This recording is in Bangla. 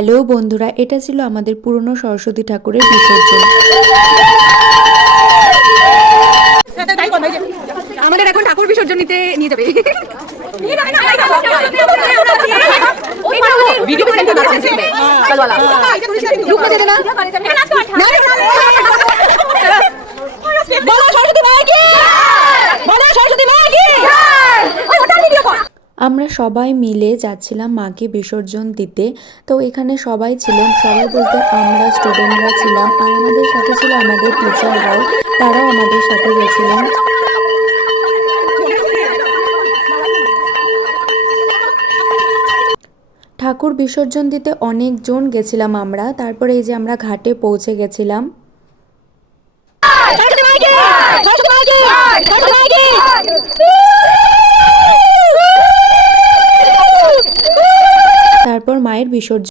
হ্যালো বন্ধুরা, এটা ছিল আমাদের পুরনো সরস্বতী ঠাকুরের বিসর্জন। আমাদের এখন ঠাকুর বিসর্জন নিতে নিয়ে যাবে। আমরা সবাই মিলে যাচ্ছিলাম মাকে বিসর্জন দিতে। তো এখানে সবাই ছিলাম, সবাই বলতে আমরা স্টুডেন্টরা ছিলাম, আর আমাদের সাথে ছিল আমাদের টিচাররাও, তারাও আমাদের সাথে গেছিলেন। ঠাকুর বিসর্জন দিতে অনেকজন গেছিলাম আমরা। তারপরে এই যে আমরা ঘাটে পৌঁছে গেছিলাম। তারপর মায়ের বিসর্জন